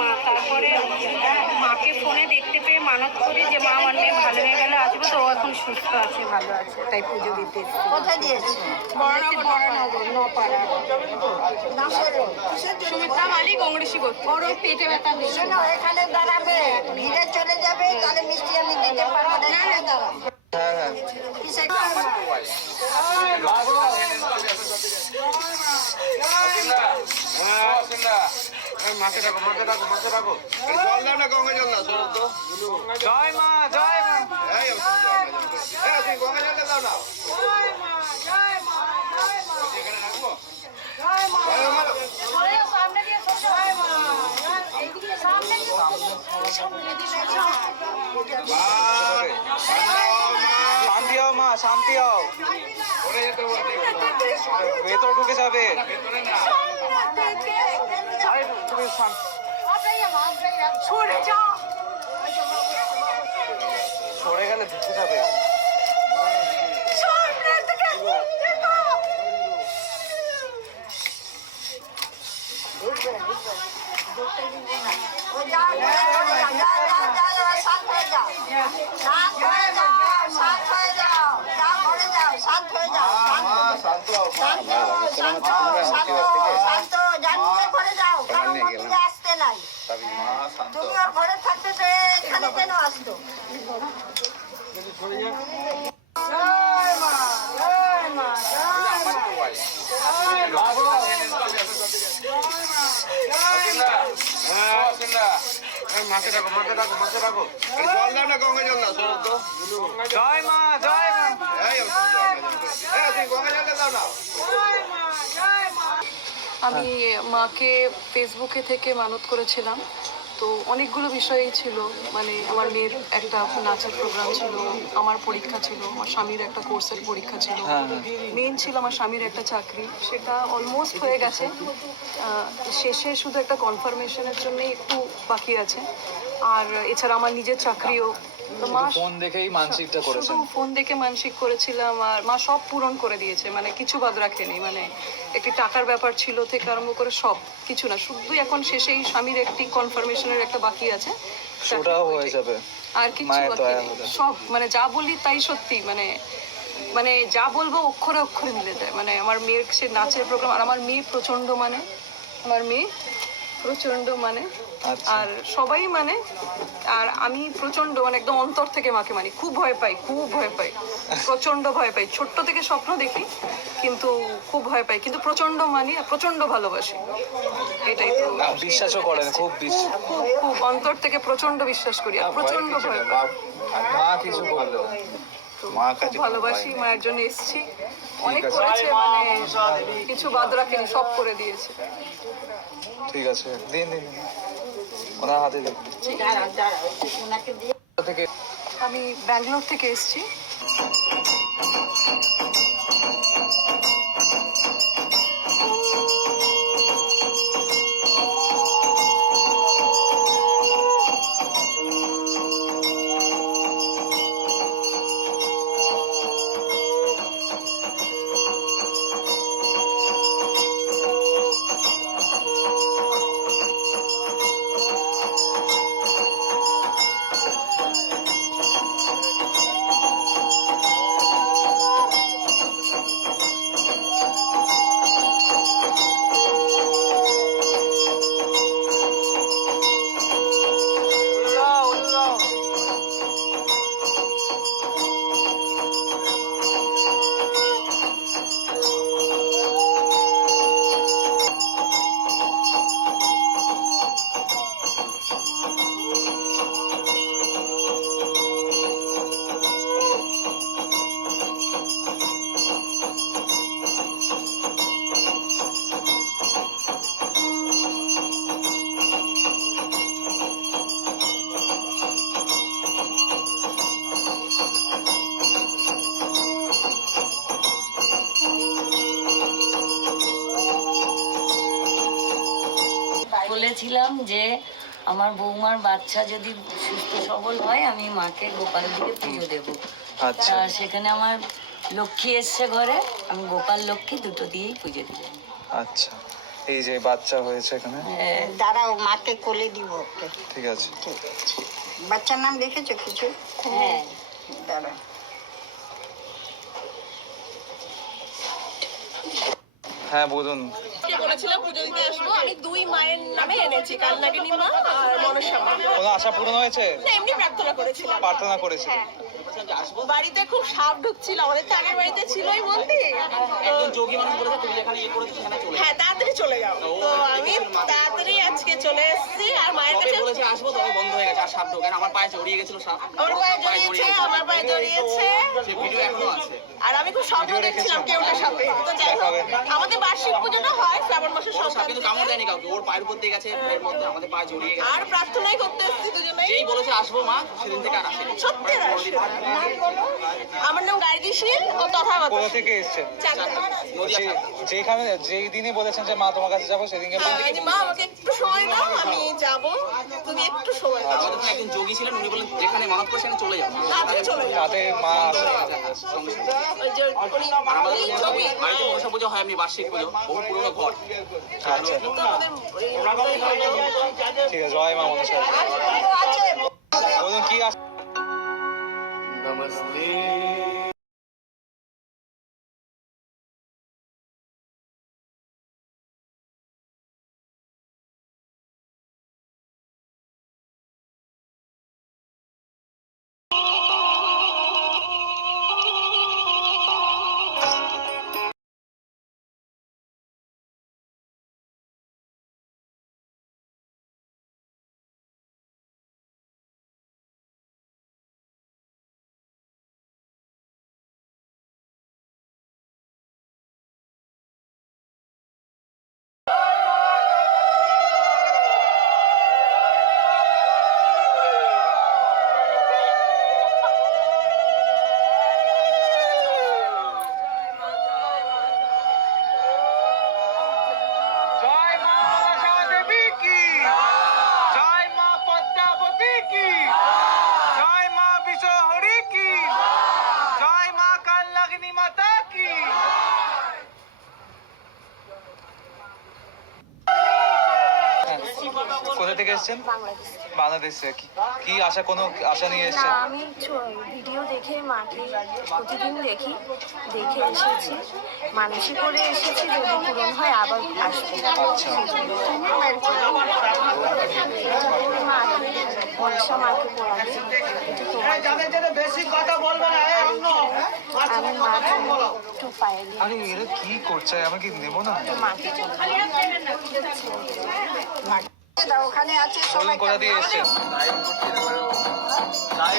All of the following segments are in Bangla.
মা তারপরে মাকে ফোনে দেখতে পেয়ে মানত করি যে মা আমার মেয়ে ভালো হয়ে গেলে আসবে তো ও এখন সুস্থ আছে ভালো আছে। তাই পুজো দিতে। কোথায় দিয়েছে? ওর ওই পেটে ব্যথা শোনো এখানে দাঁড়াবে। ভিড়ে চলে যাবে তাহলে মিষ্টি আমি দিতে পারব না। দাঁড়াও কিসে মাকে ডাকো মাকে ডাকো মাকে ডাকো। জল দাও না গঙ্গা জল দাও তো। জয় মা জয় মা। এই আমি জল দাও। না। এই, তুমি গঙ্গা জল দাও না। এখানে রাখব? জয় মা। মা, শান্তি হও মা শান্তি হও। ভেতর ঢুকে যাবে। ভেতরে না আরে তুমি শান্ত- সরে গেলে ঢুকে যাবে শান্ত হয়ে শান্ত হয়ে শান্ত শান্ত তুমি ওর ঘরে থাকতে এখানে কেন আসতো জয় মা জয় মা জয় মা মাকে ডাকো মাকে ডাকো মাকে ডাকো জল দাও না গঙ্গা জল দাও তো জয় মা জয় মা এই গঙ্গা জল দাও না আমি মাকে ফেসবুকে থেকে মানত করেছিলাম। তো অনেকগুলো বিষয়ই ছিল। মানে আমার মেয়ের একটা নাচের প্রোগ্রাম ছিল আমার পরীক্ষা ছিল আমার স্বামীর একটা কোর্সের পরীক্ষা ছিল। মেন ছিল আমার স্বামীর একটা চাকরি। সেটা অলমোস্ট হয়ে গেছে। শেষে শুধু একটা কনফার্মেশনের জন্য একটু বাকি আছে। আর এছাড়া আমার নিজের চাকরিও ফোন দেখেই মানসিকটা করেছেন। শুধু ফোন দেখে মানসিক করেছিলাম আর মা সব পূরণ করে দিয়েছে মানে কিছু বাদ রাখেনি মানে একটি টাকার ব্যাপার ছিল থেকে আরম্ভ করে সব কিছু না শুধু এখন শেষেই স্বামীর একটি কনফার্মেশনের একটা বাকি আছে। ওটাও হয়ে যাবে। আর কিছু। সব মানে যা বলি তাই সত্যি মানে মানে যা বলব অক্ষরে অক্ষরে মিলে যায়। মানে আমার মেয়ের সে নাচের প্রোগ্রাম আর আমার মেয়ে প্রচণ্ড মানে আমার মেয়ে প্রচণ্ড মানে। আচ্ছা। আর সবাই মানে আর আমি প্রচণ্ড মানে একদম অন্তর থেকে মাকে মানি। খুব ভয় পাই খুব ভয় পাই। প্রচণ্ড ভয় পাই। ছোট্ট থেকে স্বপ্ন দেখি কিন্তু খুব ভয় পাই। কিন্তু প্রচণ্ড মানি আর প্রচণ্ড ভালোবাসি। এটাই তো। বিশ্বাসও করেন খুব খুব খুব অন্তর থেকে প্রচণ্ড বিশ্বাস করি আর প্রচণ্ড ভয় পাই। মা কিছু বলল। মা কাছে ভালোবাসি মায়ের জন্য এসেছি। অনেক। করেছে মানে কিছু বাদ রাখেনি সব করে দিয়েছে। ঠিক আছে দিন দিন। ওনার হাতে দিন। থেকে? আমি ব্যাঙ্গালোর থেকে এসেছি। বলেছিলাম যে আমার বৌমার বাচ্চা যদি সুস্থ সবল হয় আমি মাকে গোপাল দিকে পুজো দেবো। আচ্ছা। সেখানে আমার লক্ষ্মী এসছে ঘরে আমি গোপাল লক্ষ্মী দুটো দিয়েই পুজো দিলাম। আচ্ছা। এই যে বাচ্চা হয়েছে এখানে? হ্যাঁ, দাঁড়াও মাকে কোলে দিব ওকে। ঠিক আছে। ঠিক আছে। বাচ্চার নাম দেখেছ কিছু? হ্যাঁ। দাঁড়াও। হ্যাঁ বলুন। বলেছিলাম? পুজো দিতে আসব। আমি দুই মায়ের নামে এনেছি কালনাগিনী মা আর মনসা মা। কোনো আশা পূরণ হয়েছে? না, এমনি প্রার্থনা করেছিলাম। প্রার্থনা করেছে বাড়িতে খুব সাপ ঢুকছিল আমাদের তো আগের বাড়িতে ছিলই মন্দির তো হ্যাঁ তাড়াতাড়ি চলে যাও। তো আমি তাড়াতাড়ি চলে এসেছি আর মায়ের কাছে বলেছে আসব তবে বন্ধ হয়ে গেছে আর সাপ ঢোকে আমার পায়ে জড়িয়ে গেছিল সাপ। আমার পায়ে জড়িয়েছে আমার পায়ে জড়িয়েছে। সে ভিডিও এখনও আছে। আর আমি খুব স্বপ্ন দেখছিলাম কেউটা সাপে। তো যাই হোক আমাদের বার্ষিক পুজোটা হয় শ্রাবণ মাসের সাপ কিন্তু কামড় দেয়নি কাউকে ওর পায়ের উপর দিয়ে গেছে এর মধ্যে আমাদের পায়ে জড়িয়ে গেছে। আর প্রার্থনাই করতে এসেছি দুজনেই। যেই বলেছে আসব মা সেদিন থেকে আর আসেনি। সত্যি? আমার নাম গার্গী শীল ও তথাগত। কোথা থেকে এসছেন। যেখানে যেই দিনই বলেছেন যে মা তোমার কাছে যাব সেদিনকে হ্যাঁ, মা আমাকে একটু সময় দাও আমি যাব। তুমি একটু সময় দাও। একজন যোগী ছিলেন উনি বলেন যেখানে মানত করে সেখানে চলে যাও। তাড়াতাড়ি চলে যাও। তাতে মা বাড়িতে মনসা পুজো হয় এমনি বার্ষিক পুজো বহু পুরনো ঘর। আচ্ছা এই- ঠিক আছে জয় মা মনসা বলুন কি আশা জয় থেকে এসেছেন? বাংলাদেশ। কি আশা কোনো আশা নিয়ে এসেছেন? আমি ভিডিও দেখে মাকে প্রতিদিন দেখি দেখে এসেছি। মানুষই করে এসেছি যদি পূরণ হয় আবার আসব। আচ্ছা। মনসা মাকে পড়াবে। আমি মাকে একটু পায়ে আরে এরা কি করছে? আমি কি নেব না। মাকে ওখানে আছে বলুন সবাই কোথা দিয়ে এসেছেন জয়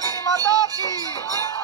জয়